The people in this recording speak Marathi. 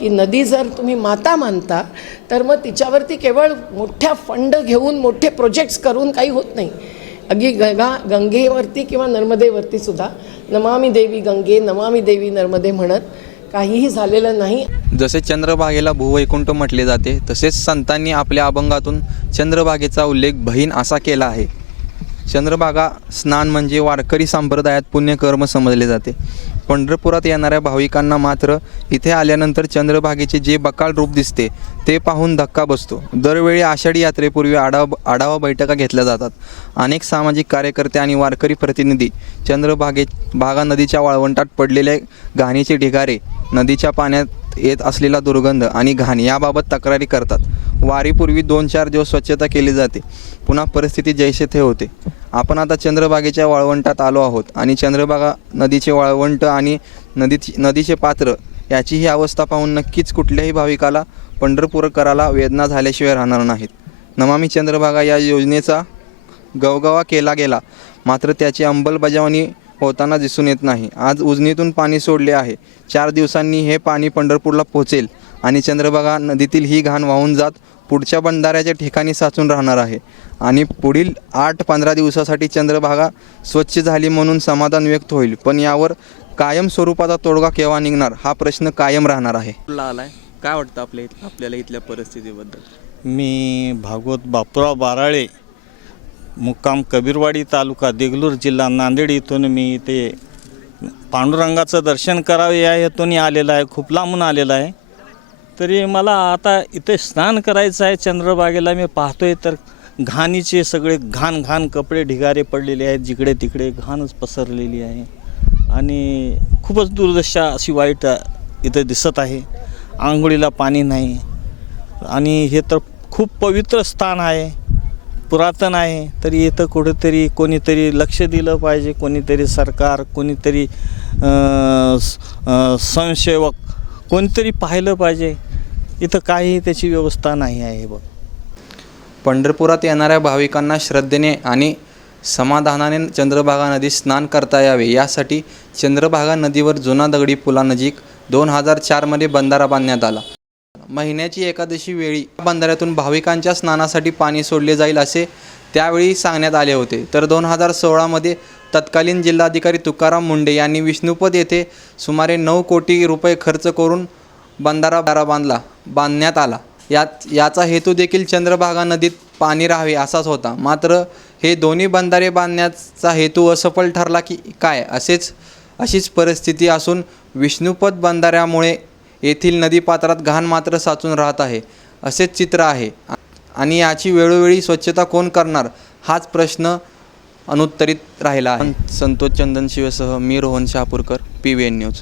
की नदी जर तुम्ही माता मानता तर मग तिच्यावरती केवळ मोठ्या फंड घेऊन मोठे प्रोजेक्ट्स करून काही होत नाही. अगदी गंगा गंगेवरती किंवा नर्मदेवरती सुद्धा नमामी देवी गंगे नमामी देवी नर्मदे म्हणत काहीही झालेलं नाही. जसे चंद्रभागेला भूवैकुंठ म्हटले जाते तसेच संतांनी आपल्या अभंगातून चंद्रभागेचा उल्लेख बहीण असा केला आहे. चंद्रभागा स्नान म्हणजे वारकरी संप्रदायात पुण्यकर्म समजले जाते. पंढरपुरात येणाऱ्या भाविकांना मात्र इथे आल्यानंतर चंद्रभागेचे जे बकाल रूप दिसते ते पाहून धक्का बसतो. दरवेळी आषाढी यात्रेपूर्वी आढावा आढावा बैठका घेतल्या जातात. अनेक सामाजिक कार्यकर्ते आणि वारकरी प्रतिनिधी चंद्रभागे भागा नदीच्या वाळवंटात पडलेले घाणीचे ढिगारे नदीच्या पाण्यात येत असलेला दुर्गंध आणि घाण याबाबत तक्रारी करतात. वारीपूर्वी दोन चार दिवस स्वच्छता केली जाते. पुन्हा परिस्थिती जैसे थे होते. आपण आता चंद्रभागेच्या वाळवंटात आलो आहोत आणि चंद्रभागा नदीचे वाळवंट आणि नदीची नदीचे पात्र याची ही अवस्था पाहून नक्कीच कुठल्याही भाविकाला पंढरपूरकराला वेदना झाल्याशिवाय राहणार नाहीत. नमामी चंद्रभागा या योजनेचा गवगवा केला गेला. मात्र त्याची अंमलबजावणी होताना दिसून येत नाही. आज उजनीतून पाणी सोडले आहे. चार दिवसांनी हे पाणी पंढरपूरला पोहोचेल आणि चंद्रभागा नदीतील ही घाण वाहून जात पुढच्या बंधाऱ्याच्या ठिकाणी साचून राहणार आहे. आणि पुढील आठ पंधरा दिवसासाठी चंद्रभागा स्वच्छ झाली म्हणून समाधान व्यक्त होईल. पण यावर कायम स्वरूपाचा तोडगा केव्हा निघणार हा प्रश्न कायम राहणार आहे. ला आलाय? काय वाटतं आपल्या इथं आपल्याला इथल्या परिस्थितीबद्दल? मी भागवत बापूराव बाराळे मुक्काम कबीरवाडी तालुका देगलूर जिल्हा नांदेड इथून मी ते पांडुरंगाचं दर्शन करावे या हेतून आलेलं आहे. खूप लांबून आलेलं आहे. तरी मला आता इथे स्नान करायचं आहे. चंद्रबागेला मी पाहतोय तर घाणीचे सगळे घाण घाण कपडे ढिगारे पडलेले आहेत. जिकडे तिकडे घाणच पसरलेली आहे. आणि खूपच दुर्दशा अशी वाईट इथं दिसत आहे. आंघोळीला पाणी नाही. आणि हे तर खूप पवित्र स्थान आहे. पुरातन आहे तरी इथं कुठेतरी कोणीतरी लक्ष दिलं पाहिजे कोणीतरी सरकार कोणीतरी स्वयंसेवक कोणीतरी पाहिलं पाहिजे. इथं काही त्याची व्यवस्था नाही आहे बघ. पंढरपुरात येणाऱ्या भाविकांना श्रद्धेने आणि समाधानाने चंद्रभागा नदीत स्नान करता यावे. यासाठी चंद्रभागा नदीवर जुना दगडी पुलानजीक दोन हजार चारमध्ये बंधारा बांधण्यात आला. महिन्याची एकादशी वेळी बंधाऱ्यातून भाविकांच्या स्नानासाठी पाणी सोडले जाईल असे त्यावेळी सांगण्यात आले होते. तर दोन हजार सोळामध्ये तत्कालीन जिल्हाधिकारी तुकाराम मुंडे यांनी विष्णुपद येथे सुमारे नऊ कोटी रुपये खर्च करून बंधारा बारा बांधला बांधण्यात आला. यात याचा हेतू देखील चंद्रभागा नदीत पाणी राहावे असाच होता. मात्र हे दोन्ही बंधारे बांधण्याचा हेतू असफल ठरला की काय असेच अशीच परिस्थिती असून विष्णुपद बंधाऱ्यामुळे येथील नदीपात्रात घाण मात्र साचून राहत आहे. असेच चित्र आहे. आणि याची वेळोवेळी स्वच्छता कोण करणार? हाच प्रश्न अनुत्तरित राहिला आहे. संतोष चंदन शिवसह मी Rohan Shahapurkar P V N news